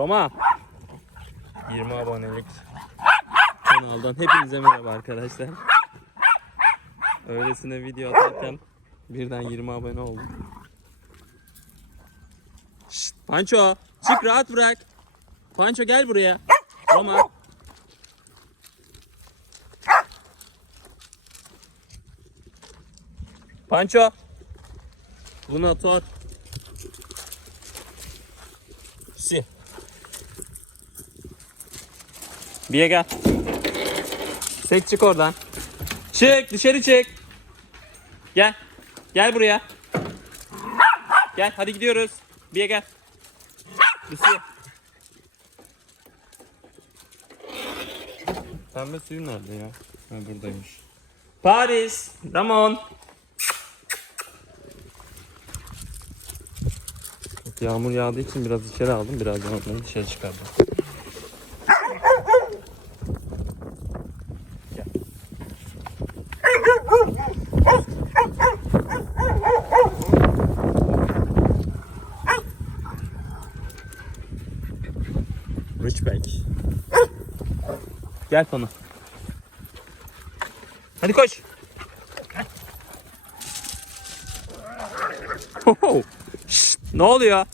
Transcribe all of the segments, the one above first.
Roma. 20 abonelik kanaldan hepinize merhaba arkadaşlar. Öylesine video atarken birden 20 abone oldum. Şşt, Panço çık rahat bırak. Panço gel buraya. Roma. Panço. Luna Thor. Bir gel. Sek çık oradan. Çık dışarı çık. Gel. Gel buraya. Gel hadi gidiyoruz. Bir gel. Lucy. Pembe suyu nerede ya? Ha buradaymış. Paris. Ramon. Yağmur yağdığı için biraz içeri aldım. Birazdan onları dışarı çıkardım. Gel. Richback. Gel bana. Hadi koş. Hoho. Şşt, ne oluyor?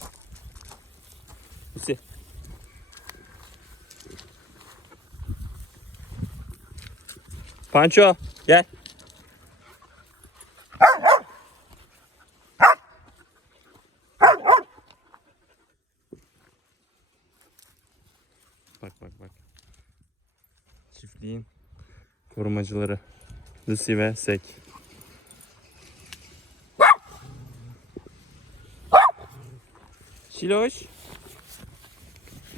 Lucy. Pancho gel. Bak bak bak. Çiftliğin korumacıları. Lucy ve Sek. Şiloş.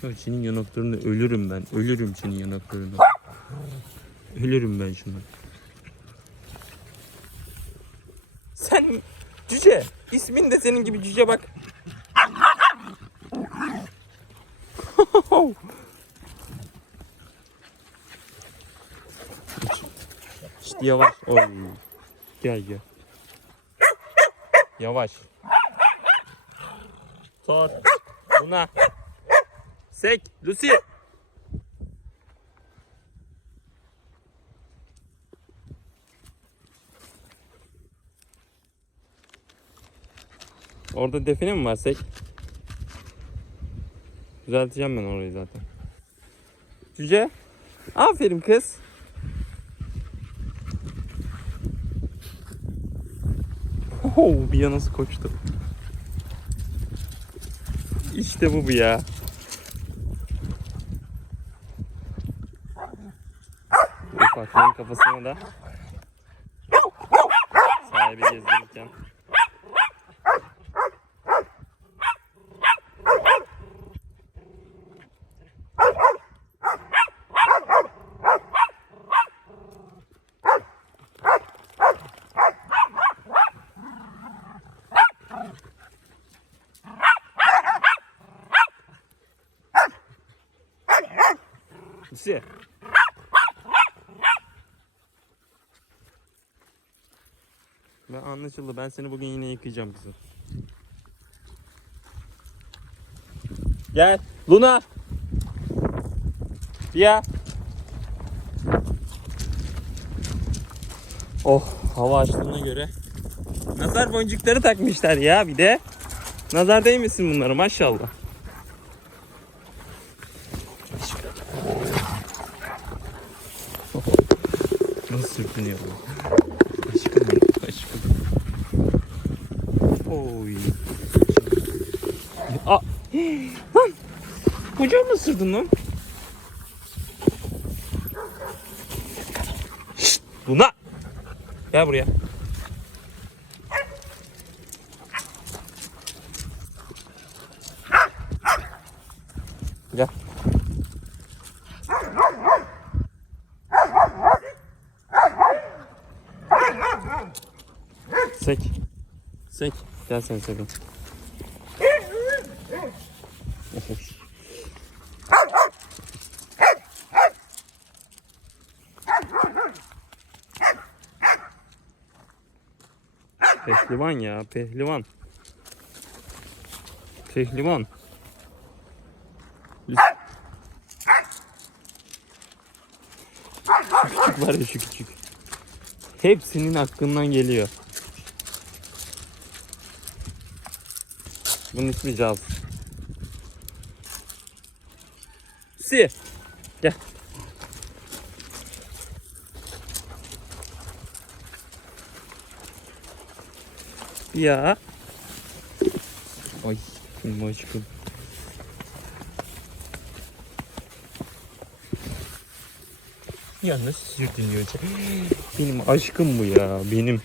Ya senin yanaklarını ölürüm ben. Ölürüm senin yanaklarını. Ölürüm ben şuna. Sen cüce. İsmin de senin gibi cüce bak. yavaş. Oy. Gel gel. Yavaş. Tor. Buna. Sek. Lucy. Orada define mi var Sek? Düzelteceğim ben orayı zaten. Cüce. Aferin kız. Oh, bir yanası koştu. İşte bu bu ya. Ufaklığın kafasına da sahibi gezdirirken Lucy. Ben anlaşıldı. Ben seni bugün yine yıkayacağım kızım. Gel. Luna. Ya. Oh hava açtığına göre. Nazar boncukları takmışlar ya bir de. Nazar değmesin bunları maşallah. Nasıl sürtünüyor bu? Aşkım aşkım. Oy. Aa. Lan. Kucağımı ısırdın lan. Şşt, Luna. Gel buraya. Sek. Sek. Gel sen sevin. pehlivan ya pehlivan. Pehlivan. Var ya şu küçük. Hepsinin hakkından geliyor. Bunun ismi Caz. Si. Gel. Ya. Ay aşkım. Ya nasıl sürtünüyor? Benim aşkım bu ya benim.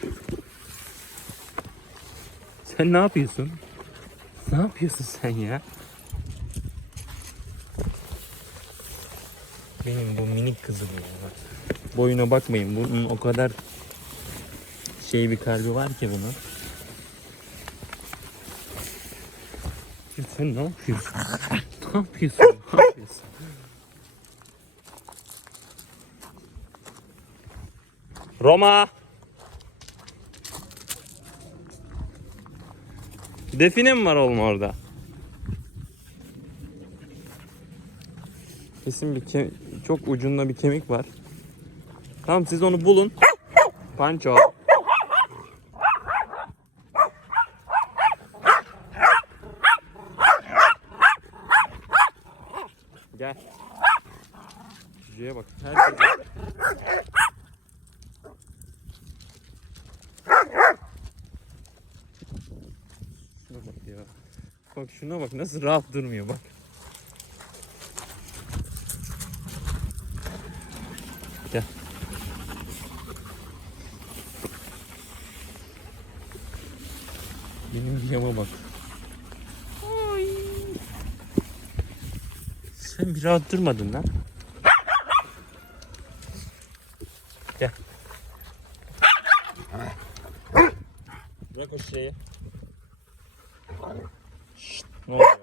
Sen ne yapıyorsun? Ne yapıyorsun sen ya? Benim bu minik kızım ya. Boyuna bakmayın. Bunun o kadar şey bir kalbi var ki bunun. Ya sen ne yapıyorsun? ne yapıyorsun? Ne yapıyorsun? Roma. Define mi var oğlum orada? Kesin bir ke- çok ucunda bir kemik var. Tamam siz onu bulun. Pancho. Gel. Cüceye bak. Herkes... Şuna bak ya. Bak şuna bak nasıl rahat durmuyor bak. Gel. Benim yama bak. Ay. Sen bir rahat durmadın lan. Gel. Bırak o şeyi. Şşt, ne oluyor?